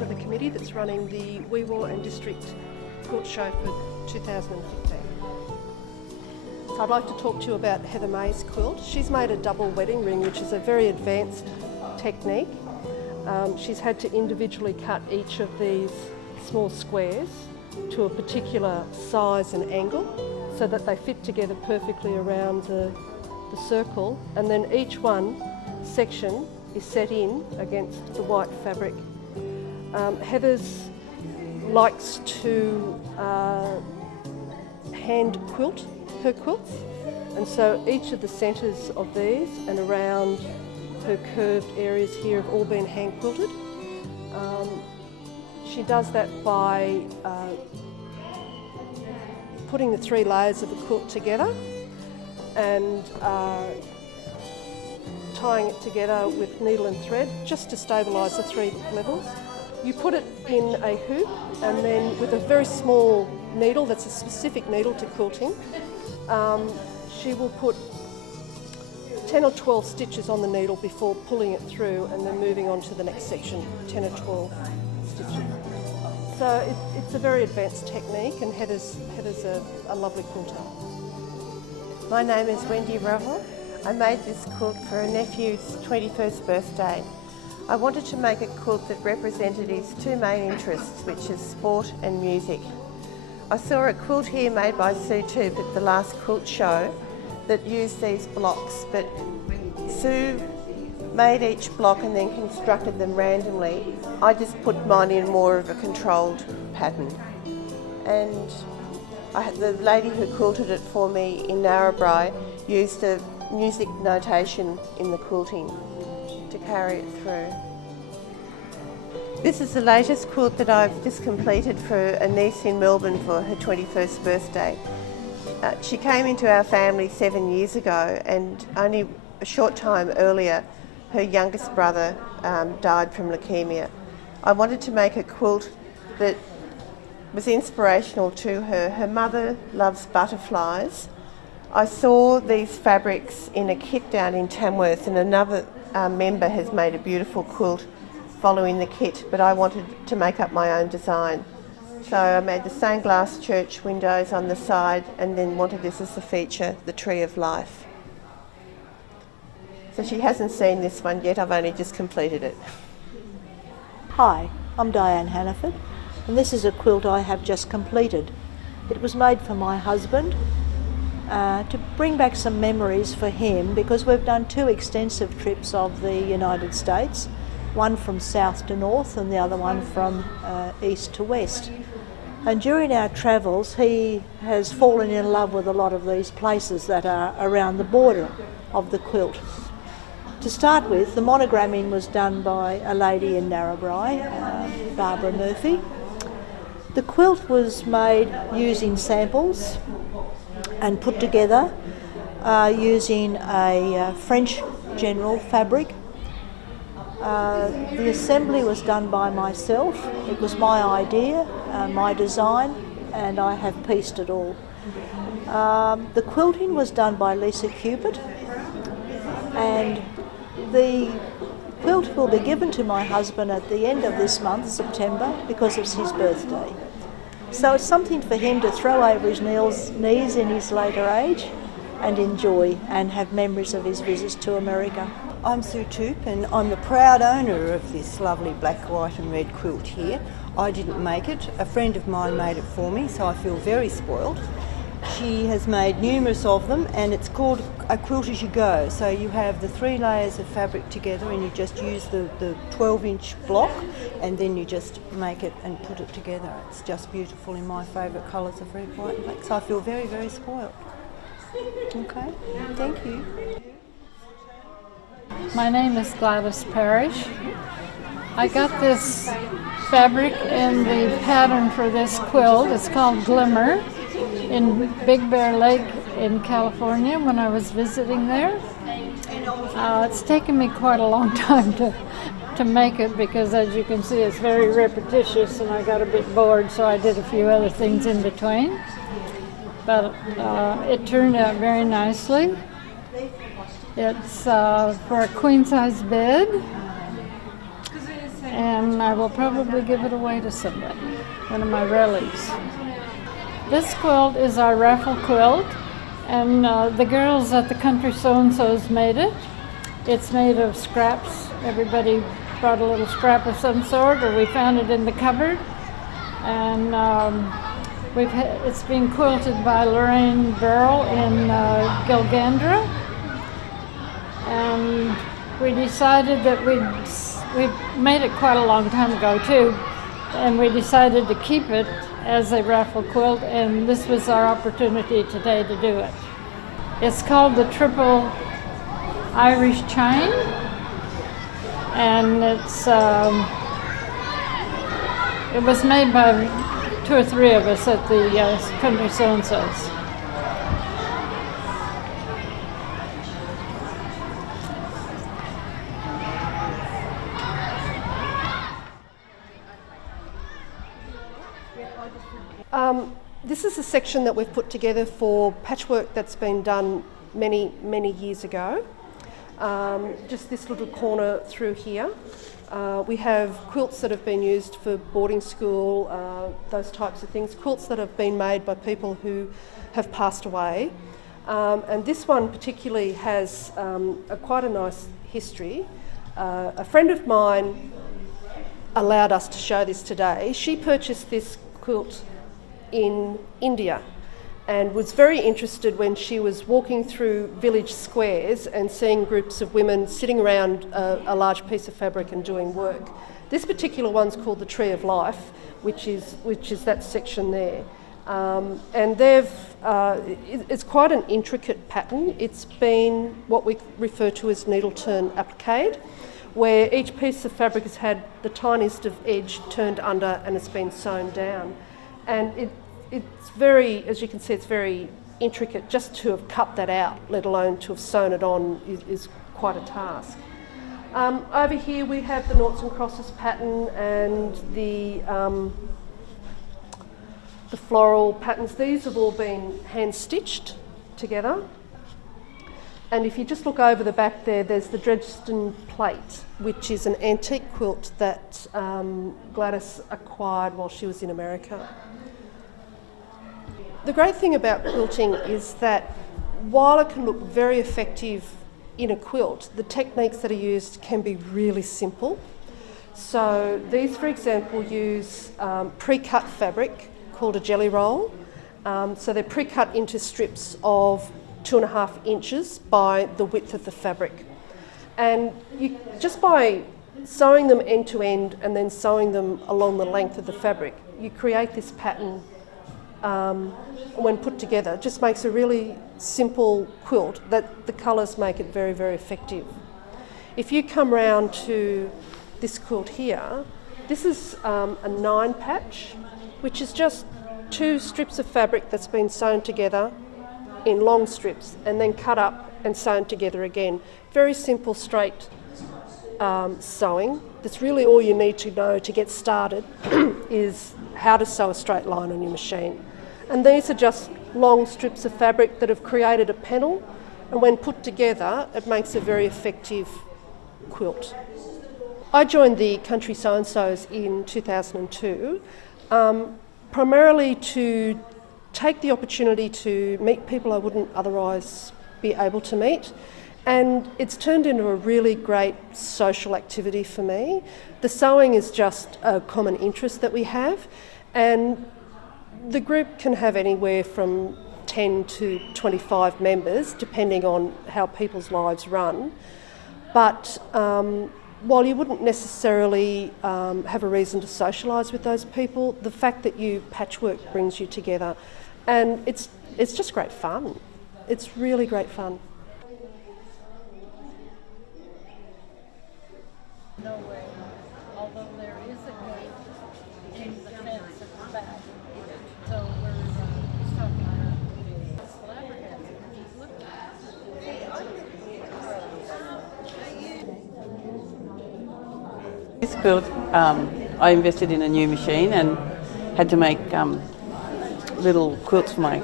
part of the committee that's running the Weewa and District Quilt Show for 2015. So I'd like to talk to you about Heather May's quilt. She's made a double wedding ring, which is a very advanced technique. She's had to individually cut each of these small squares to a particular size and angle so that they fit together perfectly around the circle, and then each section is set in against the white fabric. Heather's likes to hand quilt her quilts, and so each of the centres of these and around her curved areas here have all been hand quilted. She does that by putting the 3 layers of the quilt together and tying it together with needle and thread just to stabilise the 3 levels. You put it in a hoop, and then with a very small needle, that's a specific needle to quilting, she will put 10 or 12 stitches on the needle before pulling it through and then moving on to the next section, 10 or 12 stitches. So it's a very advanced technique, and Heather's a lovely quilter. My name is Wendy Revel. I made this quilt for a nephew's 21st birthday. I wanted to make a quilt that represented his 2 main interests, which is sport and music. I saw a quilt here made by Sue Toop at the last quilt show that used these blocks, but Sue made each block and then constructed them randomly. I just put mine in more of a controlled pattern. And the lady who quilted it for me in Narrabri used a music notation in the quilting to carry it through. This is the latest quilt that I've just completed for a niece in Melbourne for her 21st birthday. She came into our family 7 years ago, and only a short time earlier her youngest brother died from leukemia. I wanted to make a quilt that was inspirational to her. Her mother loves butterflies. I saw these fabrics in a kit down in Tamworth, and another member has made a beautiful quilt following the kit, but I wanted to make up my own design. So I made the stained glass church windows on the side and then wanted this as the feature, the Tree of Life. So she hasn't seen this one yet, I've only just completed it. Hi, I'm Diane Hannaford, and this is a quilt I have just completed. It was made for my husband to bring back some memories for him, because we've done 2 extensive trips of the United States, one from south to north and the other one from east to west. And during our travels he has fallen in love with a lot of these places that are around the border of the quilt. To start with, the monogramming was done by a lady in Narrabri, Barbara Murphy. The quilt was made using samples and put together using a French general fabric. The assembly was done by myself. It was my idea, my design, and I have pieced it all. The quilting was done by Lisa Cupid, and the quilt will be given to my husband at the end of this month, September, because it's his birthday. So it's something for him to throw over his knees in his later age and enjoy and have memories of his visits to America. I'm Sue Toop, and I'm the proud owner of this lovely black, white and red quilt here. I didn't make it, a friend of mine made it for me, so I feel very spoiled. She has made numerous of them, and it's called a quilt as you go. So you have the 3 layers of fabric together, and you just use the 12-inch block, and then you just make it and put it together. It's just beautiful in my favourite colours of red, white and black, so I feel very, very spoiled. Okay, thank you. My name is Gladys Parrish. I got this fabric in the pattern for this quilt. It's called Glimmer, in Big Bear Lake in California when I was visiting there. It's taken me quite a long time to make it, because as you can see it's very repetitious and I got a bit bored, so I did a few other things in between. But it turned out very nicely. It's for a queen-size bed, and I will probably give it away to somebody, one of my relics. This quilt is our raffle quilt, and the girls at the Country So-and-so's made it. It's made of scraps. Everybody brought a little scrap of some sort, or we found it in the cupboard. And it's been quilted by Lorraine Burrell in Gilgandra. And we decided that we made it quite a long time ago too, and we decided to keep it as a raffle quilt, and this was our opportunity today to do it. It's called the Triple Irish Chain, and it was made by 2 or 3 of us at the Country So-and-so's. This is a section that we've put together for patchwork that's been done many, many years ago. Just this little corner through here. We have quilts that have been used for boarding school, those types of things, quilts that have been made by people who have passed away. And this one particularly has quite a nice history. A friend of mine allowed us to show this today. She purchased this quilt in India and was very interested when she was walking through village squares and seeing groups of women sitting around a large piece of fabric and doing work. This particular one's called the Tree of Life, which is that section there. And it's quite an intricate pattern. It's been what we refer to as needle turn appliqué, where each piece of fabric has had the tiniest of edge turned under and it's been sewn down. And it's very, as you can see, it's very intricate. Just to have cut that out, let alone to have sewn it on, is quite a task. Over here we have the noughts and crosses pattern and the floral patterns. These have all been hand stitched together. And if you just look over the back there, there's the Dresden plate, which is an antique quilt that Gladys acquired while she was in America. The great thing about quilting is that while it can look very effective in a quilt, the techniques that are used can be really simple. So these, for example, use pre-cut fabric called a jelly roll. So they're pre-cut into strips of 2.5 inches by the width of the fabric. And just by sewing them end to end and then sewing them along the length of the fabric, you create this pattern when put together. It just makes a really simple quilt that the colours make it very, very effective. If you come round to this quilt here, this is a 9 patch, which is just 2 strips of fabric that's been sewn together in long strips and then cut up and sewn together again. Very simple, straight sewing. That's really all you need to know to get started is how to sew a straight line on your machine. And these are just long strips of fabric that have created a panel, and when put together it makes a very effective quilt. I joined the Country So-and-so's in 2002, primarily to take the opportunity to meet people I wouldn't otherwise be able to meet, and it's turned into a really great social activity for me. The sewing is just a common interest that we have, and the group can have anywhere from 10 to 25 members depending on how people's lives run, but while you wouldn't necessarily have a reason to socialise with those people, the fact that you patchwork brings you together, and it's just great fun. It's really great fun. No way, although there is a gate in the fence at the back. So we're just talking about flabbergasted. Look. This quilt, I invested in a new machine and had to make little quilts for my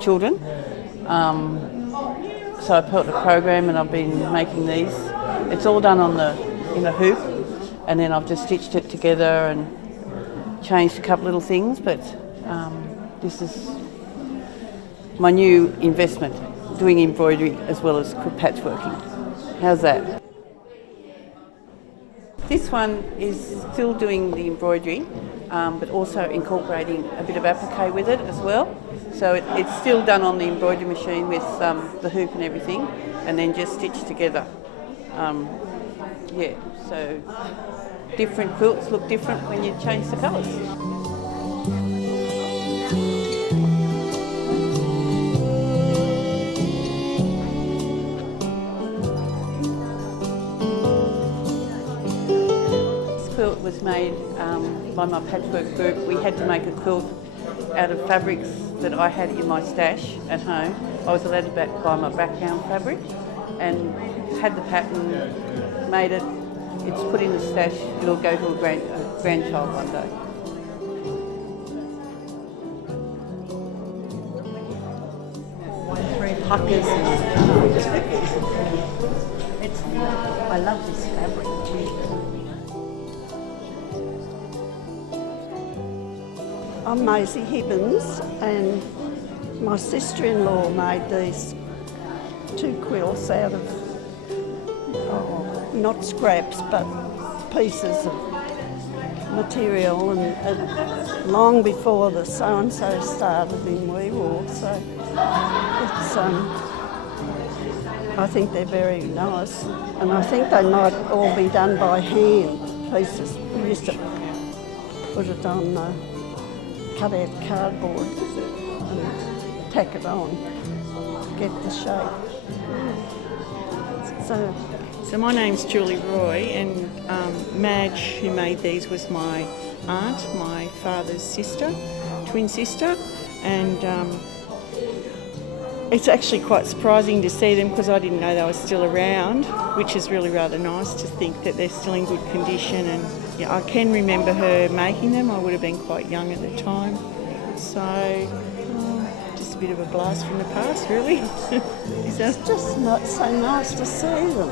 children. So I built a program and I've been making these. It's all done in a hoop, and then I've just stitched it together and changed a couple little things, but this is my new investment, doing embroidery as well as patchworking. How's that? This one is still doing the embroidery, but also incorporating a bit of applique with it as well. So it's still done on the embroidery machine with the hoop and everything, and then just stitched together. So different quilts look different when you change the colours. This quilt was made by my patchwork group. We had to make a quilt out of fabrics that I had in my stash at home. I was allowed to buy my background fabric and had the pattern, made it. It's put in the stash. It'll go to a grandchild one day. Puckers and I love this fabric. I'm Maisie Hibbins, and my sister-in-law made these 2 quilts out of, not scraps, but pieces of material, and long before the so-and-so started in Weewar, so it's, I think they're very nice, and I think they might all be done by hand, pieces. We used to put it on cut out cardboard and tack it on to get the shape. So my name's Julie Roy, and Madge, who made these, was my aunt, my father's sister, twin sister, and it's actually quite surprising to see them because I didn't know they were still around, which is really rather nice to think that they're still in good condition. And yeah, I can remember her making them. I would have been quite young at the time, so just a bit of a blast from the past, really. It's just not so nice to see them.